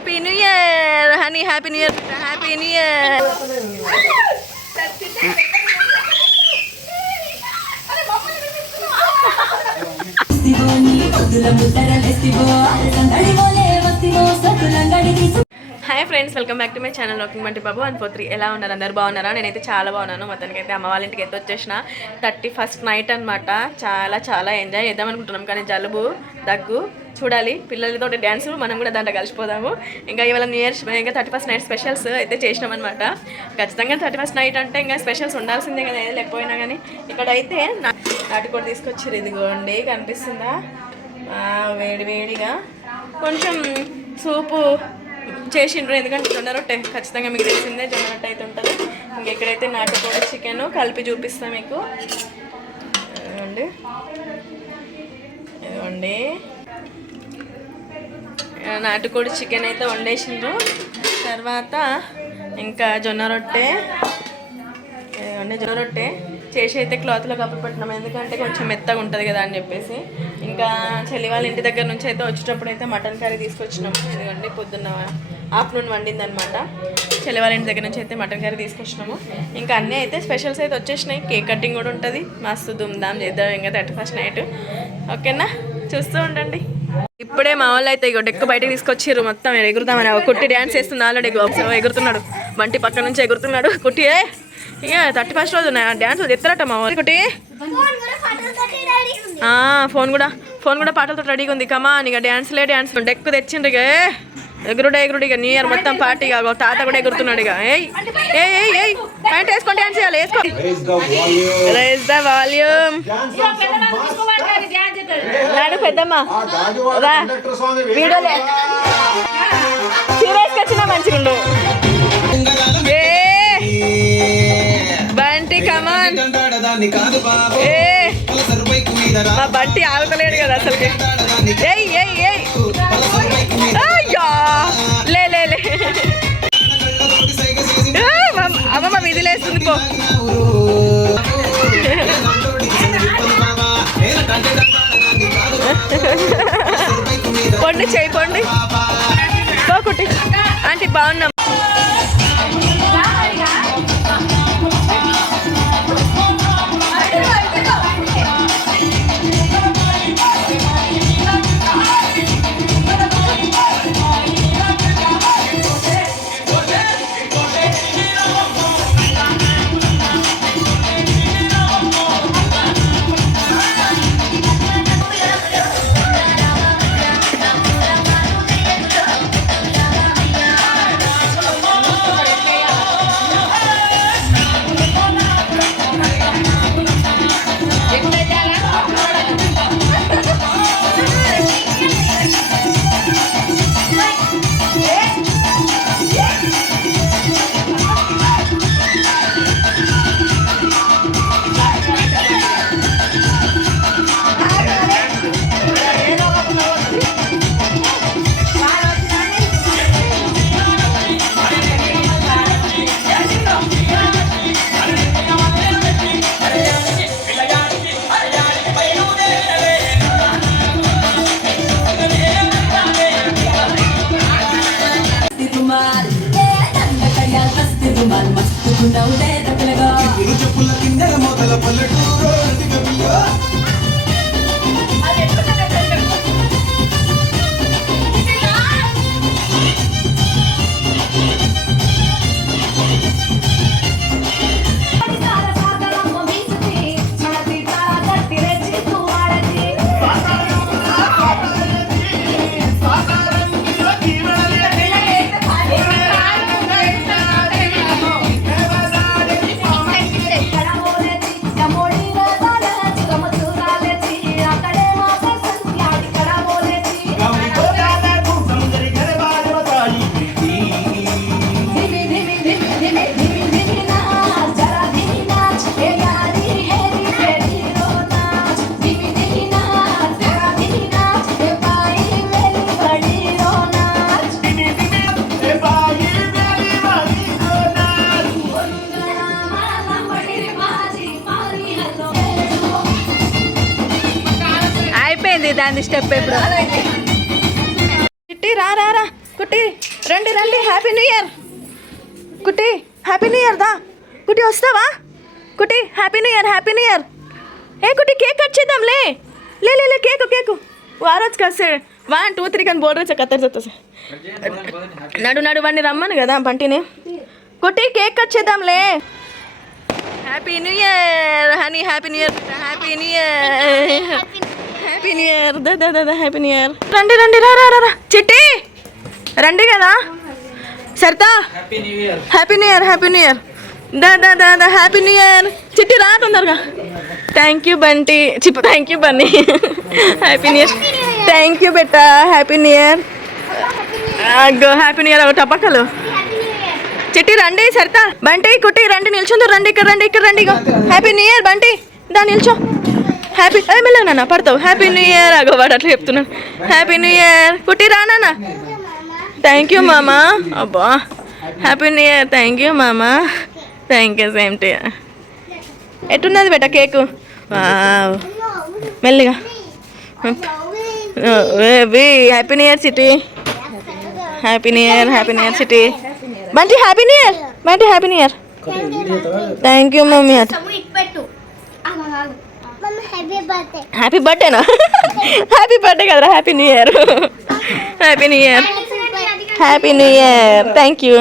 Happy new year honey, happy new year, happy new year. Hi friends, welcome back to my channel walking Bunty Babu 143. ఎలా ఉన్నారు? అందరు బాగున్నారా? నేనైతే చాలా బాగున్నాను. మొత్తానికి అయితే అమ్మ వాళ్ళ ఇంటికి అయితే వచ్చేసిన 31st నైట్ అనమాట. చాలా ఎంజాయ్ చేద్దాం అనుకుంటున్నాం, కానీ జలుబు దగ్గు చూడాలి. పిల్లలతో డ్యాన్స్ మనం కూడా దాంట్లో కలిసిపోదాము. ఇంకా ఇవాళ న్యూ ఇయర్, ఇంకా 31st నైట్ స్పెషల్స్ అయితే చేసినాం అనమాట. ఖచ్చితంగా 31st నైట్ అంటే ఇంకా స్పెషల్స్ ఉండాల్సిందే కదా, ఏది లేకపోయినా కానీ. ఇక్కడైతే నాటుకోడి తీసుకొచ్చారు, ఇదిగోండి కనిపిస్తుందా, వేడి వేడిగా కొంచెం సూపు చేసిండ్రు. ఎందుకంటే జొన్న రొట్టె ఖచ్చితంగా మీకు తెలిసిందే, జొన్న రొట్టె అయితే ఉంటుంది. ఇంకా ఇక్కడైతే నాటుకోడి చికెన్ కలిపి చూపిస్తాం మీకు. ఇదిగోండి నాటుకోడి చికెన్ అయితే వండేసిండ్రు. తర్వాత ఇంకా జొన్న రొట్టె చేసి అయితే క్లాత్లో కప్పు పెట్టినాం, ఎందుకంటే కొంచెం మెత్తగా ఉంటుంది కదా అని చెప్పేసి. ఇంకా చెల్లి వాళ్ళ ఇంటి దగ్గర నుంచి అయితే వచ్చేటప్పుడు అయితే మటన్ కర్రీ తీసుకొచ్చినాం. ఎందుకంటే పొద్దున్న ఆఫ్టర్నూన్ వండింది అనమాట. చెల్లి వాళ్ళ ఇంటి దగ్గర నుంచి అయితే మటన్ కర్రీ తీసుకొచ్చినాము. ఇంకా అన్నీ అయితే స్పెషల్స్ అయితే వచ్చేసినాయి. కేక్ కటింగ్ కూడా ఉంటుంది, మస్తు దుమ్దాం చేద్దాం ఇంకా 31st నైట్. ఓకేనా, చూస్తూ ఉండండి. ఇప్పుడే మా వాళ్ళు అయితే ఇక డెక్కు బయటకు తీసుకొచ్చిర్రు. మొత్తం ఎగురుతామని కుట్టి డ్యాన్స్ వేస్తుంది. ఆల్రెడీ ఎగురుతున్నాడు, బంటి పక్క నుంచి ఎగురుతున్నాడు కుట్టి. ఇక 31st రోజు డ్యాన్స్ తెస్తారట మా వాళ్ళు. కుట్టి ఫోన్ కూడా పాటలతో రెడీగా ఉంది. కమా ఇక డ్యాన్స్లే డ్యాన్స్. డెక్కు తెచ్చిండ్రు, ఇక ఎగురుడు ఇక న్యూ ఇయర్ మొత్తం పార్టీ. ఇక తాత కూడా ఎగురుతున్నాడు. ఇక ఏయ్ ప్యాంట్ వేసుకొని డ్యాన్స్ చేయాలి, వేసుకో. Raise the volume. నాడు పెద్దమ్మ వీడియోలే సీరియస్గా వచ్చినా మంచిగుండు. బంటి కమాన్, మా బంటి ఆగుతలేడు కదా అసలు. అయ్యా లే అమ్మమ్మ విధి లేస్తుంది పో. పొండి చేయి పొండి పోకుట్టి. ఆంటీ బాగున్నాం. చెప్పుల కింద మొదల పల్లెటూరు దాని స్టెప్ ఇప్పుడు చిట్టి రా కుట్టి రండి రండి, హ్యాపీ న్యూ ఇయర్. కుట్టి హ్యాపీ న్యూ ఇయర్ దా. కుట్టి వస్తావా? కుట్టి happy new year, happy new year. ఏ కుట్టి కేక్ కట్ చేద్దాం లే లే లే కేకు కేకు వారోజు కాసే 1 2 3 కానీ బోర్డు వచ్చా కత్తర్ చెప్తా సార్. నడు నడు వాడిని రమ్మను కదా బంటిని. కుట్టి కేక్ కట్ చేద్దాంలే. Happy new year honey, happy new year, happy new year, happy new year, దా హ్యాపీ న్యూ ఇయర్. రండి రండి రా రా రా చిట్టి రండి కదా. Saritha happy new year, happy new year, happy new year, దా హ్యాపీ న్యూ ఇయర్. చిట్టి రా తొందరగా. థ్యాంక్ యూ బంటి, చిప్పు thank you Bunny. Happy new year, thank you బెట్టా, happy new year. Happy new year టపక్కలు. చిట్టి రండి, సరితా బంటి కుట్టి రండి, నిల్చుందో రండి, ఇక్కడ రండి, ఇక్కడ రండి. హ్యాపీ న్యూ ఇయర్ బంటి, దా నిల్చో. హ్యాపీ మెల్లగా నాన్న పడతావు. హ్యాపీ న్యూ ఇయర్ అగో వాడు అట్లా చెప్తున్నాను. హ్యాపీ న్యూ ఇయర్ కుట్టి రా నాన్న. థ్యాంక్ యూ మామా. అబ్బా happy new year, thank you మామా, థ్యాంక్ యూ సేమ్ టు. ఎట్టున్నది బెట్ట కేకు? మెల్లిగా. హ్యాపీ న్యూ ఇయర్ సిటీ, happy new year, happy new year సిటీ. Bunty happy new year, Bunty happy new year. Thank you mummy. హ్యాపీ బర్త్డేనా? హ్యాపీ బర్త్డే కదరా, happy new year, happy new year, happy new year, thank you.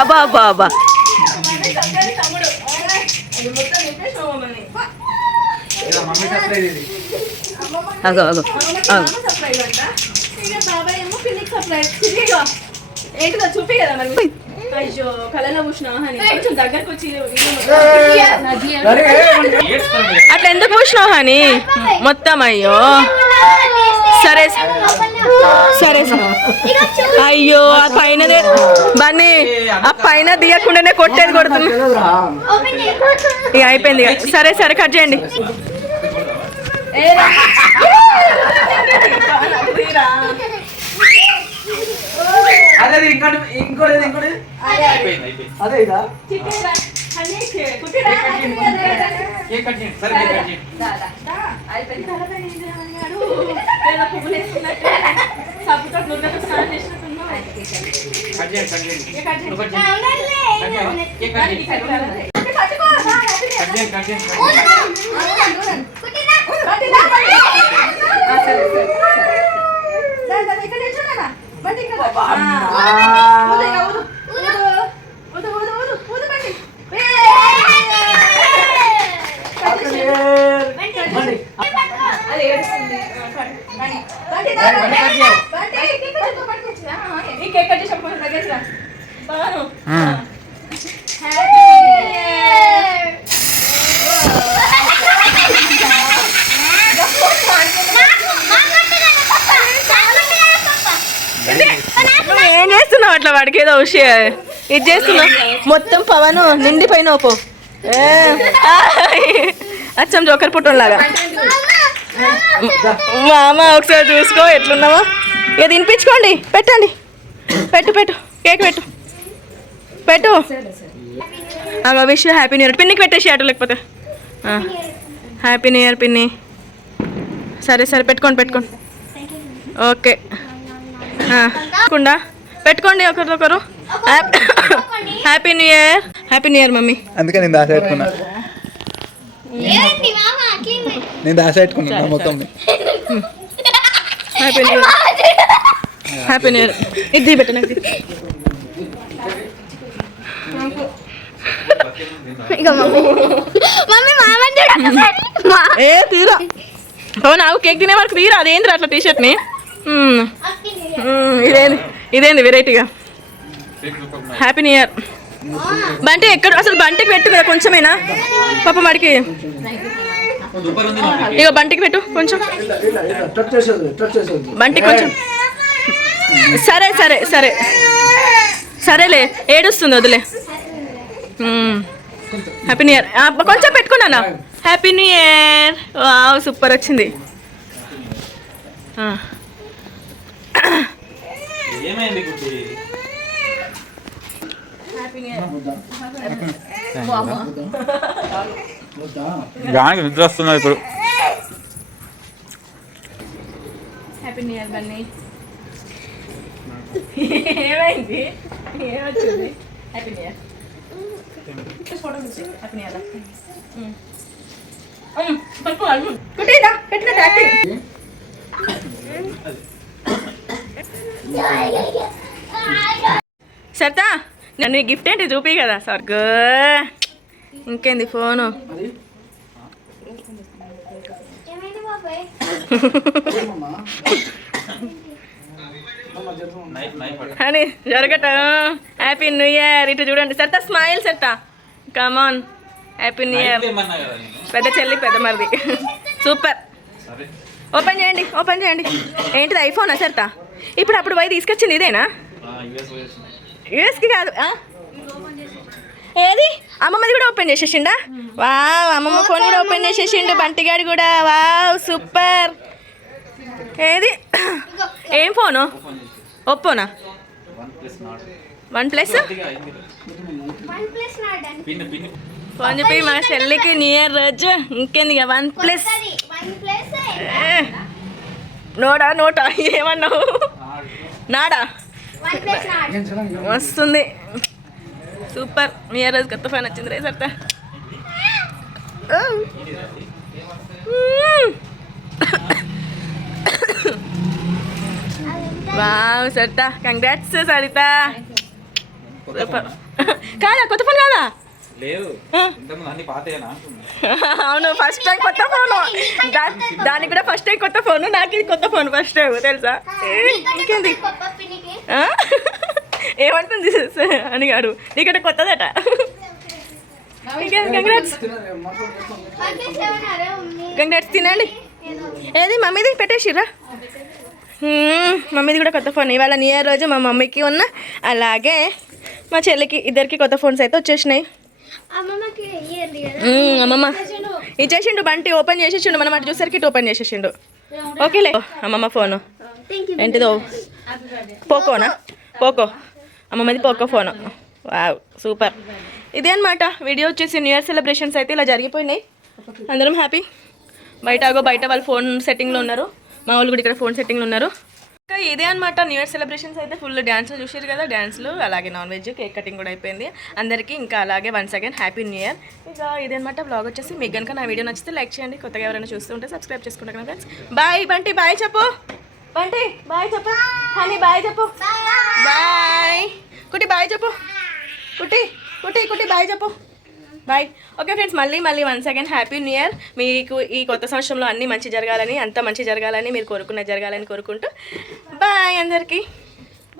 అబ్బా అబ్బా అబ్బా అగో అగో ఏంటిదో చూపి కదా మరి. అయ్యో కళలో పూసినా కొంచెం దగ్గరకు వచ్చి అట్లా ఎందుకు పూసినావు హనీ మొత్తం? అయ్యో సరే సరే అయ్యో ఆ పైన బన్నీ ఆ పైన దిగకుండానే కొట్టేది కొడుతున్నా. ఇక అయిపోయింది ఇక. సరే సరే కట్ చేయండి. ఏం చేస్తున్నావు అట్లా వాడికి ఏదో విషయం ఇది చేస్తున్నావు మొత్తం పవన్ నిండిపోయిన పో అచ్చం జోకర్ పుట్టంలాగా. మా అమ్మ ఒకసారి చూసుకో ఎట్లున్నావా. ఇక తినిపించుకోండి, పెట్టండి, పెట్టు పెట్టు కేక్ పెట్టు పెట్టు. Wish happy new year. పిన్నికి పెట్టేసి అటు లేకపోతే హ్యాపీ న్యూ ఇయర్ పిన్ని. సరే సరే పెట్టుకోండి పెట్టుకోండి. ఓకే కుండా పెట్టుకోండి ఒకరికొకరు. Happy new year, happy new year mummy. అందుకే నేను దాస పెట్టుకున్నా, నేను దాస పెట్టుకున్నా మొత్తం. Happy new year, happy new year. ఇది పెట్టు నాకు. ఏ తీరా నాకు కేక్ తినే వరకు తీరా. అదేంద్ర అట్లా టీషర్ట్ని. ఇదేంది ఇదేంది వెరైటీగా. Happy new year. బంటి ఎక్కడ అసలు బంటికి పెట్టు కదా కొంచెమేనా పాప మడికి. ఇక బంటికి పెట్టు కొంచెం, బంటికి కొంచెం. సరే సరే సరే సరేలే ఏడుస్తుంది వదిలే. Happy new year. కొంచెం పెట్టుకున్నానా. Happy new year. Wow super వచ్చింది. ఏమైంది గుడ్డి? దానికి నిద్ర వస్తున్నది ఇప్పుడు. Happy new year Bunny. ఏమైంది ఏమొచ్చింది. Happy new year. Happy new year. కుట్టినా పెట్టిన హ్యాపీ. సరదా నన్ను గిఫ్ట్ ఏంటి చూపి కదా సర్గ. ఇంకేంది ఫోను. అని జరగట. Happy new year. ఇటు చూడండి సరదా స్మైల్ సరదా. కమాన్ హ్యాపీ న్యూ ఇయర్. పెద్ద చెల్లి పెద్ద మరిది. సూపర్. ఓపెన్ చేయండి ఓపెన్ చేయండి. ఏంటిది ఐఫోనా సరదా? ఇప్పుడు అప్పుడు పోయి తీసుకొచ్చింది ఇదేనా? యూఎస్కి కాదు. ఏది అమ్మమ్మది కూడా ఓపెన్ చేసేసిండా? వావ్ అమ్మమ్మ ఫోన్ కూడా ఓపెన్ చేసేసిండు బంటిగాడు కూడా. Wow super. ఏది ఏం ఫోను? ఒప్పోనా? వన్ ప్లస్ ఫోన్ చెప్పి మా చెల్లికి న్యూ ఇయర్ రోజు. ఇంకేంది ఇక వన్+. నోడా నోటా ఏమన్నావు? నాడా వస్తుంది. సూపర్. న్యూ ఇయర్ రోజు కొత్త ఫోన్ వచ్చింది రే సర్తా. Wow Saritha congrats Saritha. Super. కాదా కొత్త ఫోన్ కాదా? అవును ఫస్ట్ టైం కొత్త ఫోను. దానికి కూడా ఫస్ట్ టైం కొత్త ఫోను. నాకు ఇది కొత్త ఫోన్ ఫస్ట్ టైం తెలుసా. ఇంకేంది ఏమంటుంది అని గాడు ఇక్కడ కొత్తదట. Congrats congrats. తినండి. ఏది మమ్మీది పెట్టేసిరా? మమ్మీది కూడా కొత్త ఫోన్. ఇవాళ న్యూ ఇయర్ రోజు మా మమ్మీకి ఉన్న అలాగే మా చెల్లికి ఇద్దరికి కొత్త ఫోన్స్ అయితే వచ్చేసినాయి. అమ్మమ్మ ఇచ్చేసిండు బంటి. ఓపెన్ చేసేసిండు. మనం అటు చూసరికి ఓపెన్ చేసేసిండు. ఓకేలే. అమ్మమ్మ ఫోను ఏంటిదో పోకోనా? పోకో అమ్మమ్మది పోకో ఫోను. Wow super. ఇదే అనమాట వీడియో వచ్చేసి న్యూ ఇయర్ సెలబ్రేషన్స్ అయితే ఇలా జరిగిపోయినాయి. అందరం హ్యాపీ. బయట వాళ్ళు ఫోన్ సెట్టింగ్లో ఉన్నారు. మా వాళ్ళు కూడా ఇక్కడ ఫోన్ సెట్టింగ్లో ఉన్నారు. ఇంకా ఇదే అనమాట న్యూ ఇయర్ సెలబ్రేషన్స్ అయితే. ఫుల్ డ్యాన్స్లు చూసారు కదా. డ్యాన్స్లు అలాగే నాన్ వెజ్ కేక్ కటింగ్ కూడా అయిపోయింది అందరికీ. ఇంకా అలాగే once again happy new year. ఇక ఇదే అనమాట బ్లాగ్ వచ్చేసి. మీకు కనుక నా వీడియో నచ్చితే లైక్ చేయండి. కొత్తగా ఎవరైనా చూస్తూ ఉంటే సబ్స్క్రైబ్ చేసుకుంటాను కదా ఫ్రెండ్స్. బాయ్ బంటి. బాయ్ చెప్పు బంటి. బాయ్ చెప్పు హనీ. బాయ్ చెప్పు. బాయ్ కుట్టి. బాయ్ చెప్పు కుట్టి. కుట్టి బాయ్ చెప్పు. బాయ్. ఓకే ఫ్రెండ్స్ మళ్ళీ once again happy new year. మీకు ఈ కొత్త సంవత్సరంలో అన్నీ మంచి జరగాలని, అంతా మంచి జరగాలని, మీరు కోరుకున్నది జరగాలని కోరుకుంటూ బాయ్ అందరికీ.